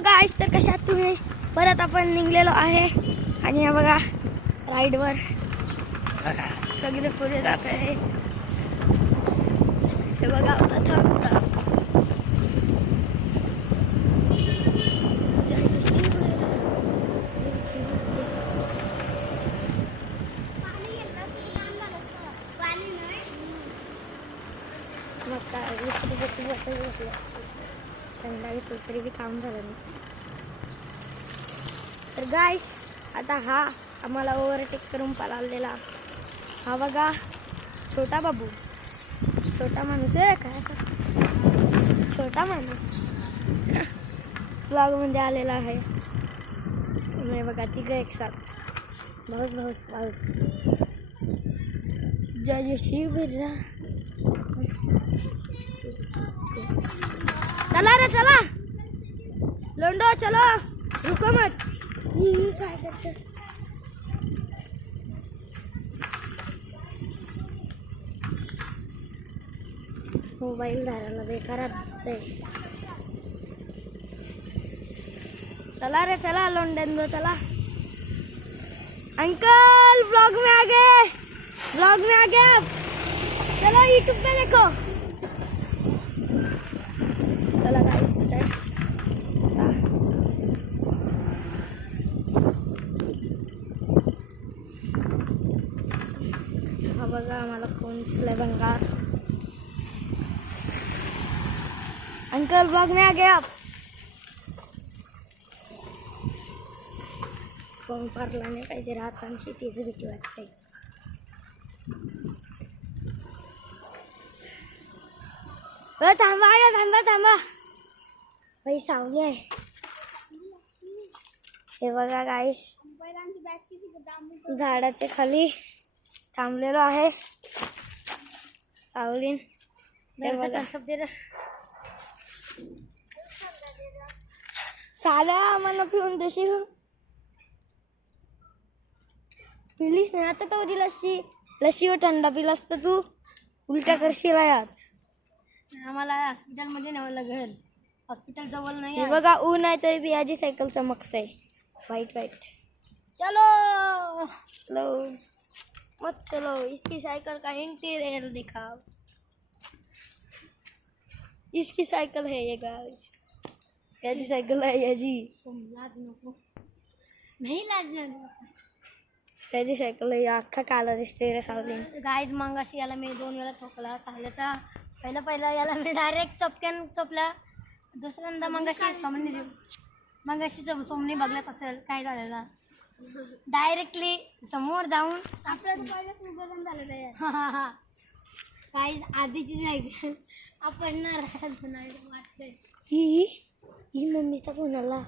गाईस, तर कशात तुम्ही? परत आपण निघलेलो आहे आणि हे बघा राईडवर सगळे पुढे जात आहे. हे बघा तरी बी काम झालं नाही. तर गाईस, आता हा आम्हाला ओव्हरटेक करून पळालेला हा बघा छोटा बाबू, छोटा माणूस आहे काय, छोटा माणूस ब्लॉग मध्ये आलेला आहे. नाही बघा तिघं एक साथ बस बस बस. जय शिव बिर्रा. चला रे चला लोंडो, चलो रुको मत. काय करते मोबाईल धरायला बेकारात आहे. चला रे चला लोंडेंदो चला. अंकल ब्लॉग में आ गए, ब्लॉग में आ गए आप. चलो यूट्यूब पे देखो. चला गाइस हा बघा आम्हाला कोण दिसलाय बंगार. अंकल ब्लॉग में आ गए आप. कोण पारला नाही पाहिजे राहतांशी तीच भीती वाटते. थांबा थांबा थांबा बाई सावली आहे. हे बघा गाईस झाडाच्या खाली थांबलेलो आहे सावलीन. साला आम्हाला पिऊन देशील पिलीस नाही आता तर लस्सी लस्सी व थंडा पिलास तर तू उलट्या करशील आज. आम्हाला हॉस्पिटलमध्ये न्यावं लागेल, हॉस्पिटल जवळ नाही. हे बघा ऊन आहे तरी बियाची सायकल चमकते वाइट वाइट. चलो चलो मत चलो, इसकी साइकिल का इंटीरियर दिखाओ. इसकी साइकिल है ये गाइस, याची सायकल आहे याची. लाज नको, नाही लाज याची सायकल आहे. अख्खा काला दिसते रे सावली. गाईज मंगाशी याला मी 2 वेळा ठोकला सावल्याचा. पहिला याला मी डायरेक्ट चपक्यान चोपला. दुसऱ्यांदा मंगाशी सोमनी बघलत असेल काय झालेलं. डायरेक्टली समोर जाऊन आपलं पहिलंच झालेलं आहे. काही आधीची सायकल आपण वाटतंय. ही मम्मीचा फोन आला.